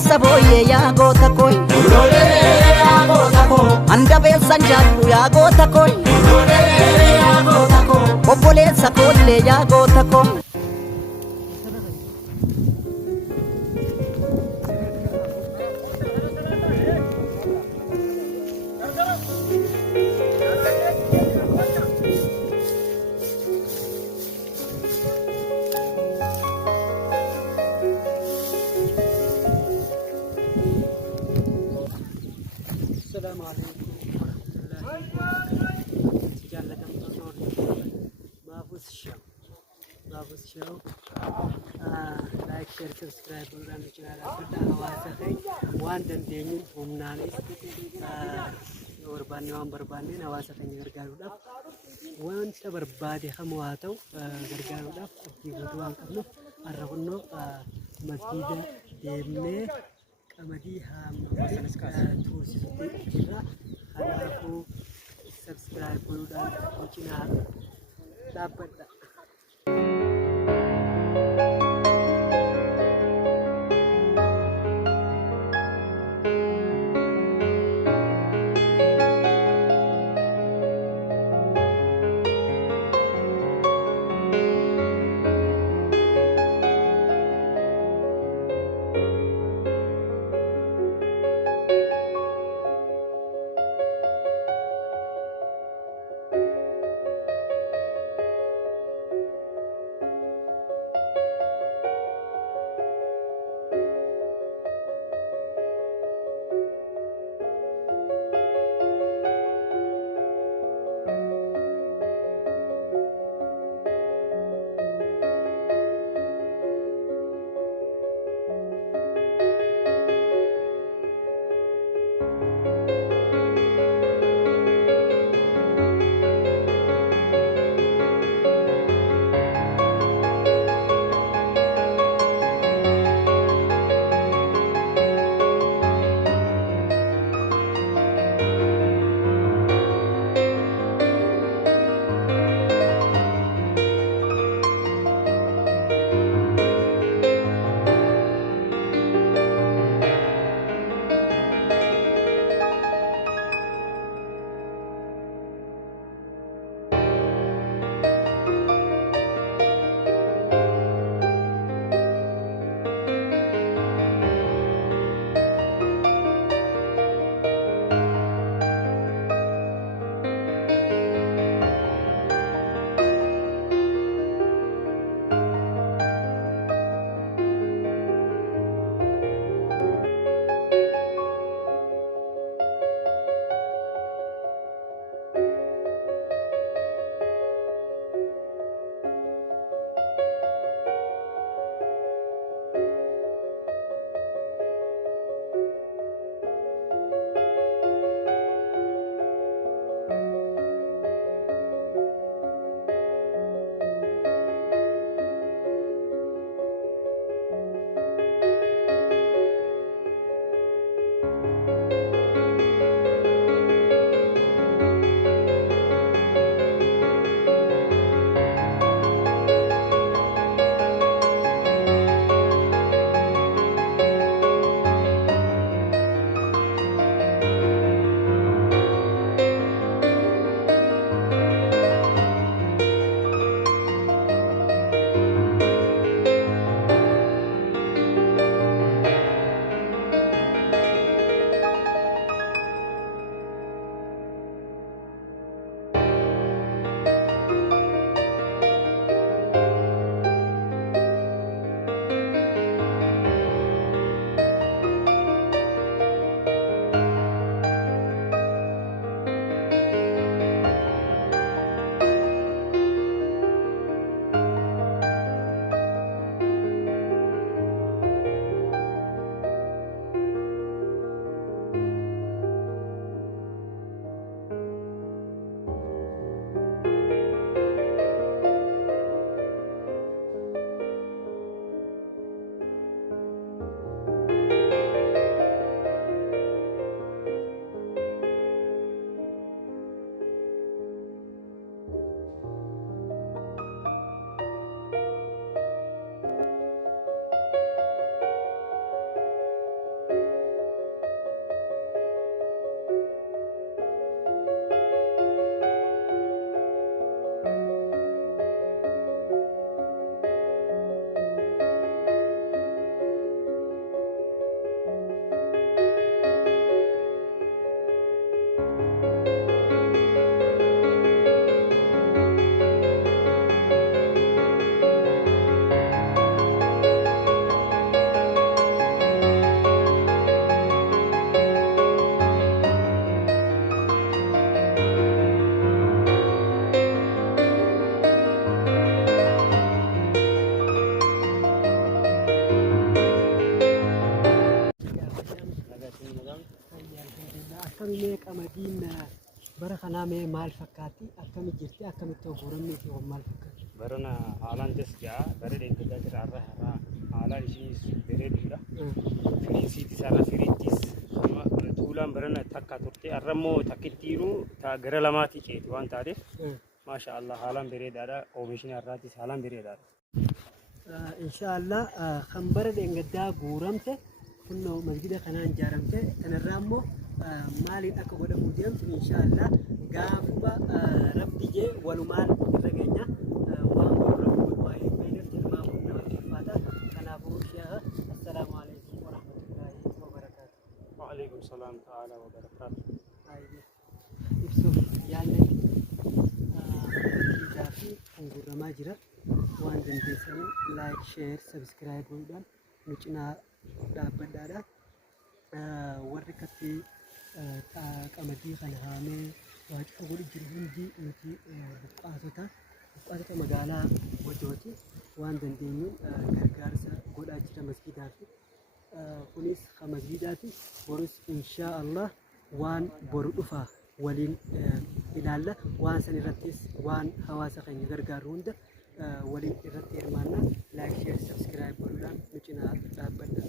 saboye ya gota koi Ulole ya gota ko Andabe sanjatu ya gota koi Ulole ya gota ko Popole sakolle ya gota ko السلام عليكم ورحمة الله وبركاته. جالة دمتور ما فوز الشو لايك شير سبسكرايب ورانو جنال أبدا واسخي وان دندين همناني ورباني وان برباني نواسخي نغرقارو داف وان تبربادي خمواتو غرقارو داف أبدي بدوان قبلو أرغنو مسجد ديمني كمدي هم تورسي كذا هناكو سبسكرايب ولودا وجنال دابدا fakkaatti akkamitti jirti akkamitti ofuuramni fi maal fakkaatti. Barana haalaan tasjaa bara deeggargaa jira irraa haalaan ishiis bareedudha. Firiinsiitis haala firiittis tuulaan barana takka turte arrammoo takkittiiruu gara lamaatti ceeti waan taateef maasha Allah haalaan bareedaadha. Oomishni irraatis haalaan bareedaadha. Inshaallah kan bara deeggargaa guuramte kunoo masjida kanaan ijaaramte kanarraa immoo maaliin akka godhamu deemtu inshaallah gaafa rabbi jee walumaan irra geenya waan godhamu waa'ee beelaf tilmaa nama ulfaata kanaafuu sheekha assalaamu alaykum wa rahmatullahi wa barakaatuh. Wa alaykum salaam ta'ala wa barakaatuh. Ibsuuf yaadne fi gurguramaa jira waan dandeessaniin laayik sheer sabskiraayib godhuudhaan nu cinaa dhaabbadhaadha. Warri kaffee qamadii kana haamee waaqa godhu jiru hundi nuti buqqaatota magaalaa Gojooti waan dandeenyuun gargaarsa godhaa jira masgidaa fi kunis kan masgidaati. Borus inshaa Allah waan boru dhufaa waliin ilaalla waan san irrattis waan hawaasa keenya gargaaru hunda waliin irratti hirmaannaa laayik sheer sabskiraayib godhuudhaan nu cinaa dhaabbadha.